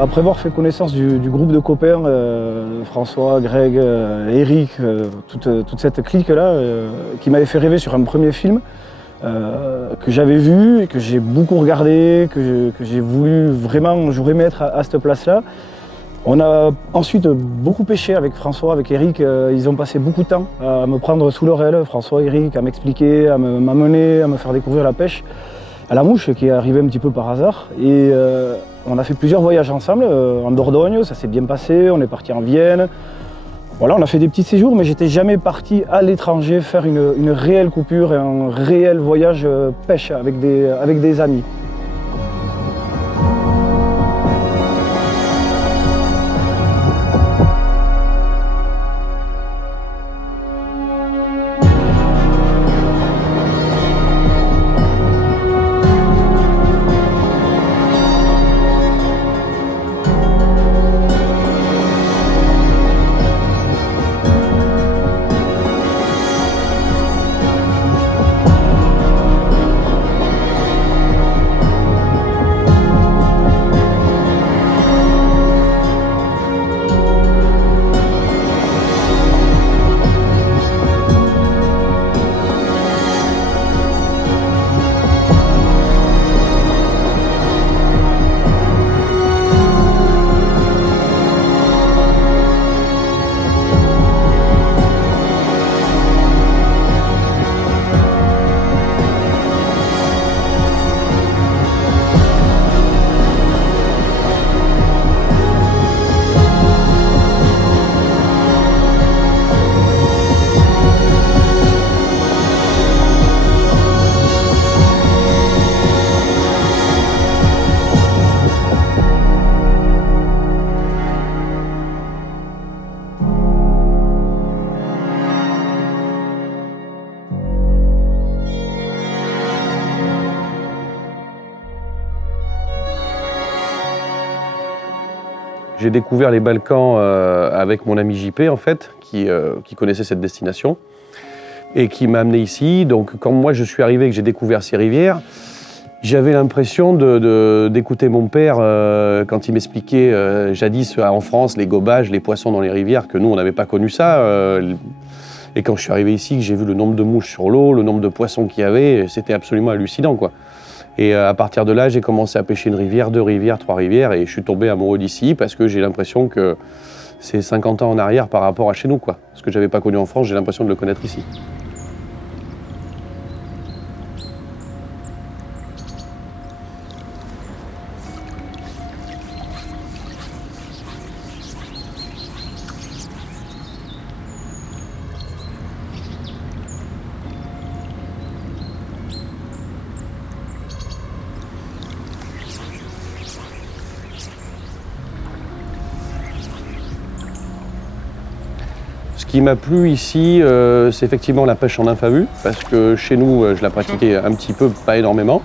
Après avoir fait connaissance du groupe de copains, François, Greg, Eric, toute cette clique-là, qui m'avait fait rêver sur un premier film, que j'avais vu et que j'ai beaucoup regardé, que j'ai voulu vraiment, j'aurais aimé être à cette place-là. On a ensuite beaucoup pêché avec François, avec Eric. Ils ont passé beaucoup de temps à me prendre sous leur aile, François, Eric, à m'expliquer, à m'amener, à me faire découvrir la pêche à la mouche, qui est arrivée un petit peu par hasard. Et on a fait plusieurs voyages ensemble, en Dordogne, ça s'est bien passé, on est parti en Vienne. Voilà, on a fait des petits séjours, mais j'étais jamais parti à l'étranger faire une réelle coupure et un réel voyage pêche avec des amis. J'ai découvert les Balkans avec mon ami JP, en fait, qui connaissait cette destination et qui m'a amené ici. Donc, quand moi je suis arrivé et que j'ai découvert ces rivières, j'avais l'impression d'écouter mon père quand il m'expliquait jadis en France les gobages, les poissons dans les rivières, que nous on n'avait pas connu ça. Et quand je suis arrivé ici, que j'ai vu le nombre de mouches sur l'eau, le nombre de poissons qu'il y avait, c'était absolument hallucinant, quoi. Et à partir de là, j'ai commencé à pêcher une rivière, 2 rivières, 3 rivières, et je suis tombé amoureux d'ici parce que j'ai l'impression que c'est 50 ans en arrière par rapport à chez nous, quoi. Ce que j'avais pas connu en France, j'ai l'impression de le connaître ici. Ce qui m'a plu ici, c'est effectivement la pêche en nymphe à vue, parce que chez nous, je la pratiquais un petit peu, pas énormément.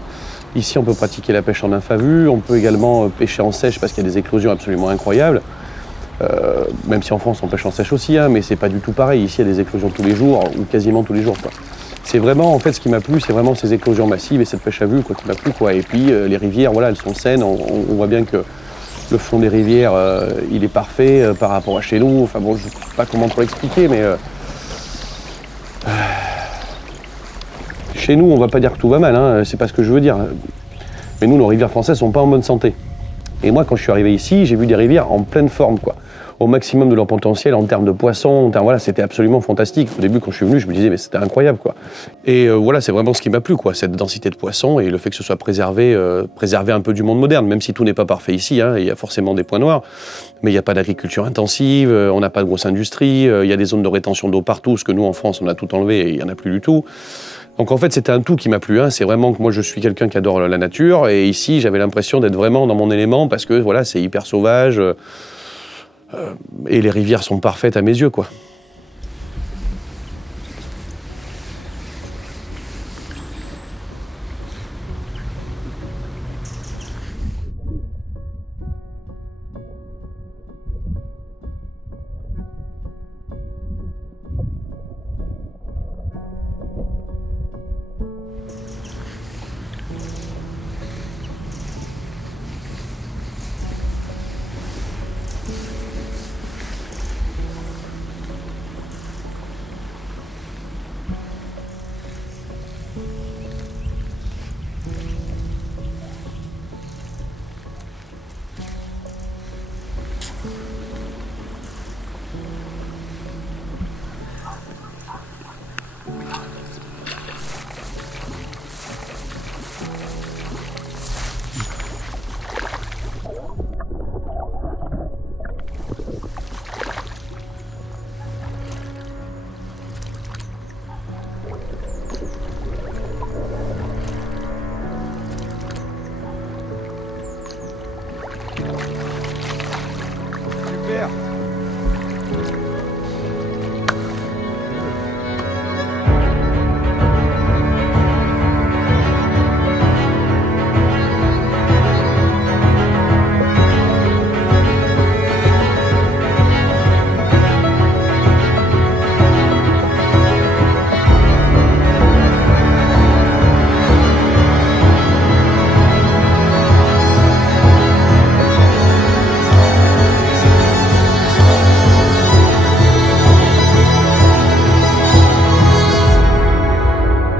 Ici, on peut pratiquer la pêche en nymphe à vue, on peut également pêcher en sèche parce qu'il y a des éclosions absolument incroyables. Même si en France, on pêche en sèche aussi, hein, mais c'est pas du tout pareil. Ici, il y a des éclosions tous les jours, ou quasiment tous les jours, quoi. C'est vraiment, en fait, ce qui m'a plu, c'est vraiment ces éclosions massives et cette pêche à vue, quoi, qui m'a plu, quoi. Et puis, les rivières, voilà, elles sont saines, on voit bien que le fond des rivières, il est parfait par rapport à chez nous. Enfin bon, je ne sais pas comment trop l'expliquer, mais chez nous, on ne va pas dire que tout va mal, hein, c'est pas ce que je veux dire. Mais nous, nos rivières françaises ne sont pas en bonne santé. Et moi, quand je suis arrivé ici, j'ai vu des rivières en pleine forme, quoi. Au maximum de leur potentiel en termes de poissons, voilà, c'était absolument fantastique. Au début, quand je suis venu, je me disais, mais c'était incroyable, quoi. Et voilà, c'est vraiment ce qui m'a plu, quoi, cette densité de poissons et le fait que ce soit préservé un peu du monde moderne, même si tout n'est pas parfait ici, hein, il y a forcément des points noirs, mais il n'y a pas d'agriculture intensive, on n'a pas de grosse industrie, il y a des zones de rétention d'eau partout, ce que nous, en France, on a tout enlevé et il n'y en a plus du tout. Donc en fait, c'était un tout qui m'a plu, hein. C'est vraiment que moi, je suis quelqu'un qui adore la nature, et ici, j'avais l'impression d'être vraiment dans mon élément, parce que voilà, c'est hyper sauvage, et les rivières sont parfaites à mes yeux, quoi.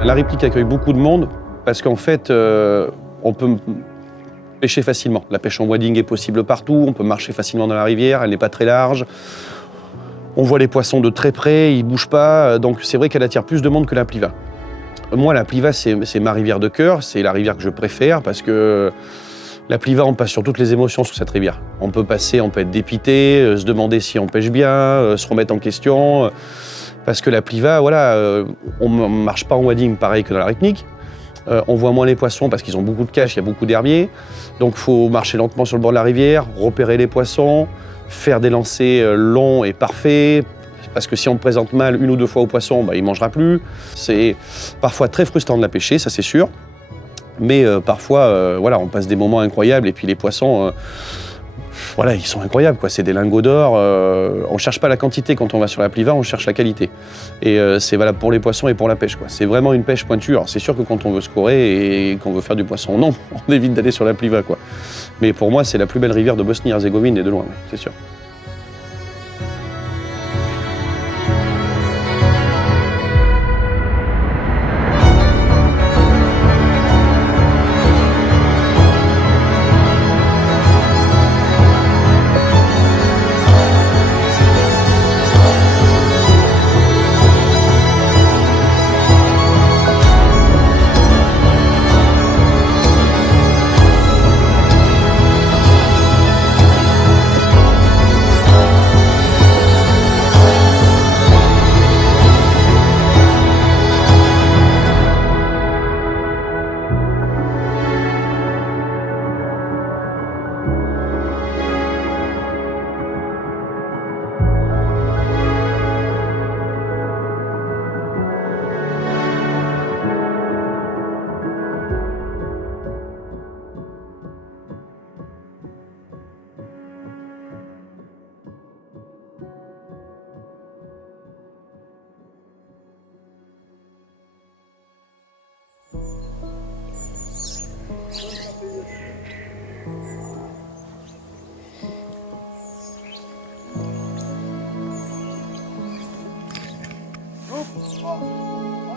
La Ripnik accueille beaucoup de monde parce qu'en fait, on peut pêcher facilement. La pêche en wading est possible partout, on peut marcher facilement dans la rivière, elle n'est pas très large. On voit les poissons de très près, ils ne bougent pas, donc c'est vrai qu'elle attire plus de monde que la Pliva. Moi, la Pliva, c'est ma rivière de cœur, c'est la rivière que je préfère parce que la Pliva, on passe sur toutes les émotions sur cette rivière. On peut être dépité, se demander si on pêche bien, se remettre en question. Parce que la Pliva, voilà, on ne marche pas en wading pareil que dans la Ripnik. On voit moins les poissons parce qu'ils ont beaucoup de caches, il y a beaucoup d'herbiers. Donc il faut marcher lentement sur le bord de la rivière, repérer les poissons, faire des lancers longs et parfaits. Parce que si on le présente mal une ou deux fois au poisson, bah, il ne mangera plus. C'est parfois très frustrant de la pêcher, ça c'est sûr. Mais parfois, voilà, on passe des moments incroyables et puis les poissons, voilà, ils sont incroyables, quoi. C'est des lingots d'or. On ne cherche pas la quantité quand on va sur la Pliva, on cherche la qualité. Et c'est valable pour les poissons et pour la pêche, quoi. C'est vraiment une pêche pointue. Alors c'est sûr que quand on veut scorer et qu'on veut faire du poisson, non, on évite d'aller sur la Pliva, quoi. Mais pour moi, c'est la plus belle rivière de Bosnie-Herzégovine et de loin, ouais, c'est sûr.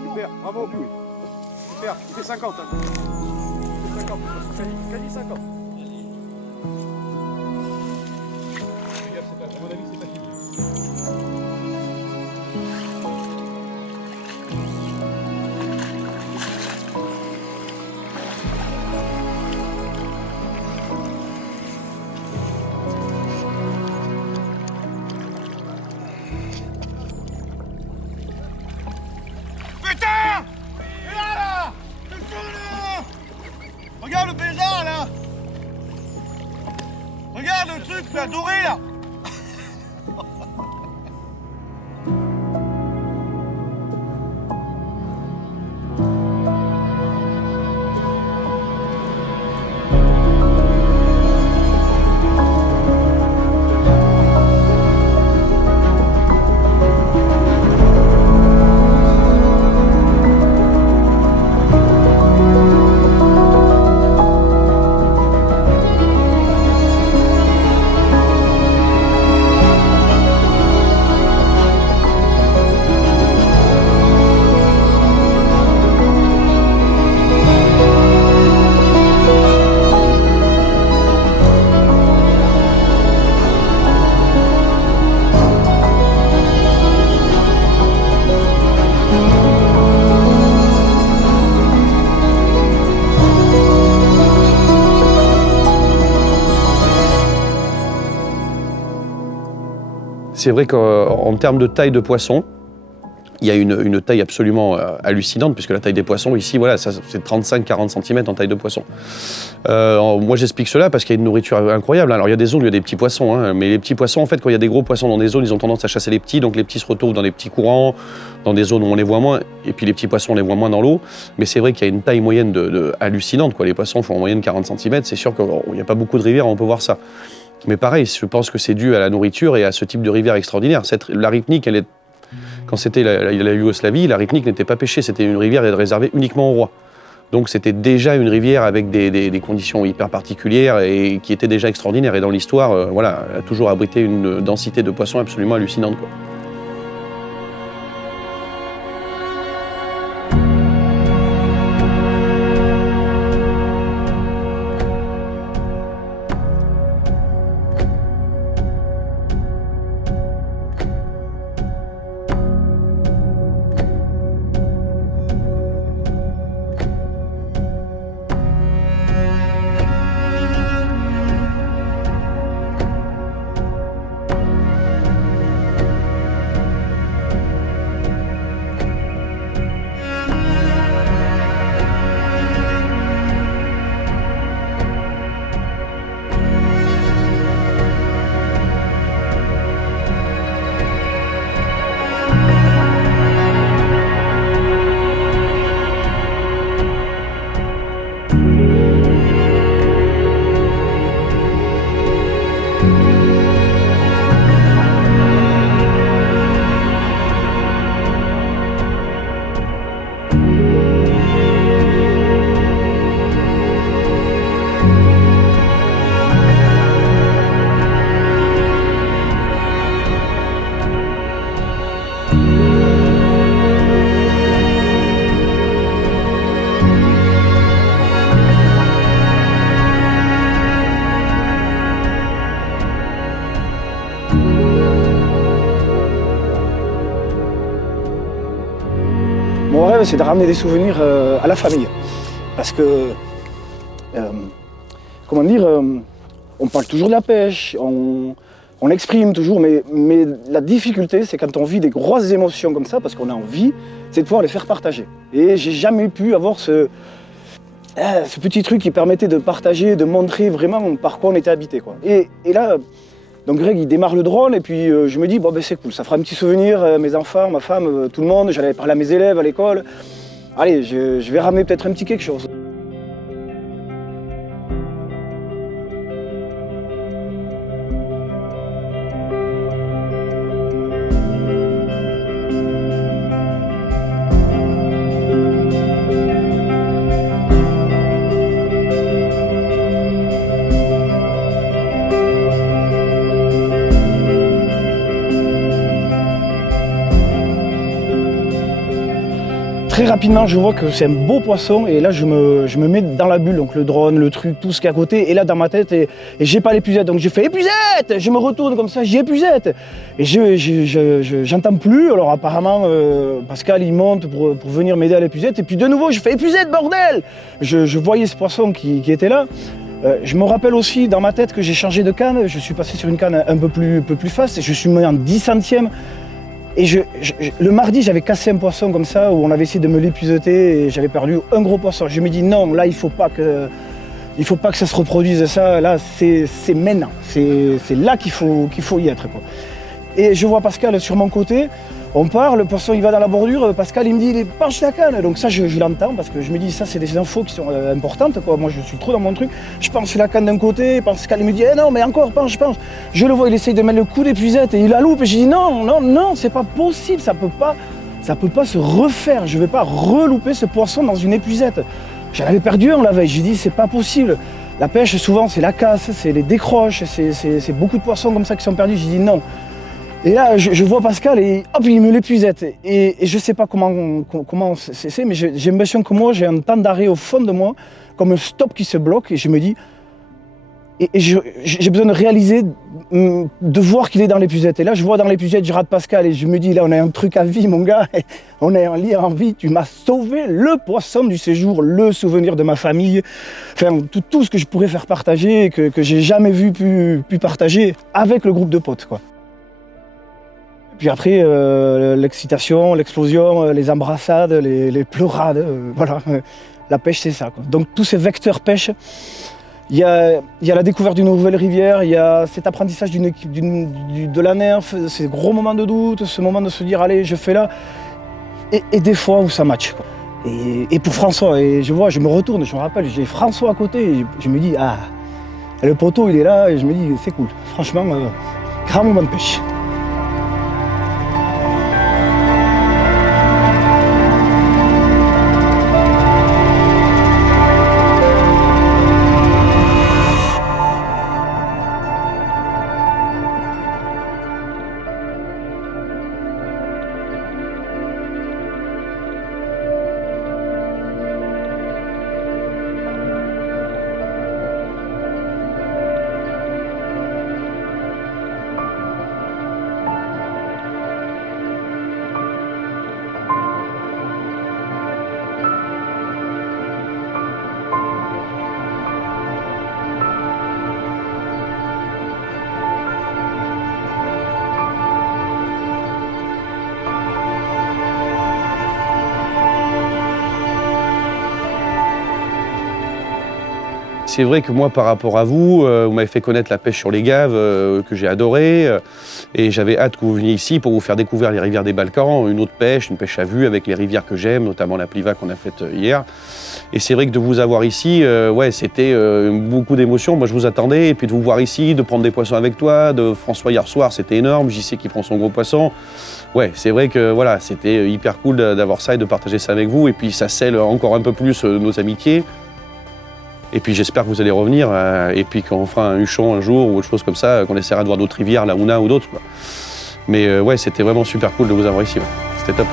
Super, bravo. Super, il fait 50. Hein. Il fait 50, quasi 50. À mon avis, c'est pas fini. Putain! Et là! Regarde le pézard là! Regarde le truc là, doré là! C'est vrai qu'en termes de taille de poisson, il y a une taille absolument hallucinante, puisque la taille des poissons ici, voilà, c'est 35-40 cm en taille de poisson. Moi j'explique cela parce qu'il y a une nourriture incroyable. Alors il y a des zones où il y a des petits poissons, hein, mais les petits poissons, en fait, quand il y a des gros poissons dans des zones, ils ont tendance à chasser les petits, donc les petits se retrouvent dans des petits courants, dans des zones où on les voit moins, et puis les petits poissons on les voit moins dans l'eau. Mais c'est vrai qu'il y a une taille moyenne hallucinante, quoi. Les poissons font en moyenne 40 cm, c'est sûr qu'il n'y a pas beaucoup de rivières où on peut voir ça. Mais pareil, je pense que c'est dû à la nourriture et à ce type de rivière extraordinaire. La Ripnik, quand c'était la Yougoslavie, la Ripnik n'était pas pêchée, c'était une rivière réservée uniquement aux rois. Donc c'était déjà une rivière avec des conditions hyper particulières et qui était déjà extraordinaire. Et dans l'histoire, voilà, elle a toujours abrité une densité de poissons absolument hallucinante, quoi. Mon rêve, c'est de ramener des souvenirs à la famille. Parce que, comment dire, on parle toujours de la pêche, on exprime toujours, mais la difficulté, c'est quand on vit des grosses émotions comme ça, parce qu'on a envie, c'est de pouvoir les faire partager. Et j'ai jamais pu avoir ce petit truc qui permettait de partager, de montrer vraiment par quoi on était habité, quoi. Et là, donc Greg, il démarre le drone, et puis je me dis, bon ben c'est cool, ça fera un petit souvenir, mes enfants, ma femme, tout le monde, j'allais parler à mes élèves à l'école. Allez, je vais ramener peut-être un petit quelque chose. Très rapidement, je vois que c'est un beau poisson et là, je me mets dans la bulle, donc le drone, le truc, tout ce qui est à côté. Et là, dans ma tête, et j'ai pas l'épuisette, donc je fais épuisette. Je me retourne comme ça, j'ai épuisette. Et j'entends plus. Alors apparemment, Pascal, il monte pour venir m'aider à l'épuisette. Et puis de nouveau, je fais épuisette, bordel. Je voyais ce poisson qui était là. Je me rappelle aussi dans ma tête que j'ai changé de canne. Je suis passé sur une canne un peu plus fast et je suis mis en 10 centièmes. Et le mardi, j'avais cassé un poisson comme ça, où on avait essayé de me l'épuiseter et j'avais perdu un gros poisson. Je me dis non, là, il faut pas que ça se reproduise, ça. Là, c'est maintenant. C'est là qu'il faut y être, quoi. Et je vois Pascal sur mon côté. On part, le poisson il va dans la bordure, Pascal il me dit penche la canne, donc ça je l'entends parce que je me dis ça c'est des infos qui sont importantes, quoi. Moi je suis trop dans mon truc, je penche la canne d'un côté, Pascal il me dit non mais encore penche, je le vois il essaye de mettre le coup d'épuisette et il la loupe et je dis non c'est pas possible, ça peut pas se refaire, je vais pas relouper ce poisson dans une épuisette. J'en avais perdu un la veille, j'ai dit c'est pas possible, la pêche souvent c'est la casse, c'est les décroches, c'est beaucoup de poissons comme ça qui sont perdus, j'ai dit non. Et là, je vois Pascal et hop, il me l'épuisette. Et je sais pas comment c'est, mais j'ai l'impression que moi, j'ai un temps d'arrêt au fond de moi, comme un stop qui se bloque. Et je me dis, et j'ai besoin de réaliser, de voir qu'il est dans l'épuisette. Et là, je vois dans l'épuisette, je rate Pascal et je me dis, là, on a un truc à vie, mon gars. On a un lien en vie. Tu m'as sauvé le poisson du séjour, le souvenir de ma famille. Enfin, tout ce que je pourrais faire partager, que j'ai jamais pu partager avec le groupe de potes, quoi. Puis après, l'excitation, l'explosion, les embrassades, les pleurades, voilà. La pêche, c'est ça, quoi. Donc tous ces vecteurs pêche, il y a la découverte d'une nouvelle rivière, il y a cet apprentissage de la nerf, ces gros moments de doute, ce moment de se dire allez, je fais là, et des fois où ça match, quoi. Et pour François, et je me retourne, je me rappelle, j'ai François à côté, et je me dis ah, le poteau il est là, et je me dis c'est cool. Franchement, grand moment de pêche. C'est vrai que moi, par rapport à vous m'avez fait connaître la pêche sur les gaves, que j'ai adoré. Et j'avais hâte que vous veniez ici pour vous faire découvrir les rivières des Balkans, une autre pêche, une pêche à vue avec les rivières que j'aime, notamment la Pliva qu'on a faite hier. Et c'est vrai que de vous avoir ici, ouais, c'était beaucoup d'émotions. Moi, je vous attendais, et puis de vous voir ici, de prendre des poissons avec toi, de François hier soir, c'était énorme. JC qui prend son gros poisson. Ouais, c'est vrai que voilà, c'était hyper cool d'avoir ça et de partager ça avec vous. Et puis ça scelle encore un peu plus nos amitiés. Et puis j'espère que vous allez revenir et puis qu'on fera un huchon un jour ou autre chose comme ça, qu'on essaiera de voir d'autres rivières, la Houna ou d'autres, quoi. Mais ouais, c'était vraiment super cool de vous avoir ici. Ouais. C'était top.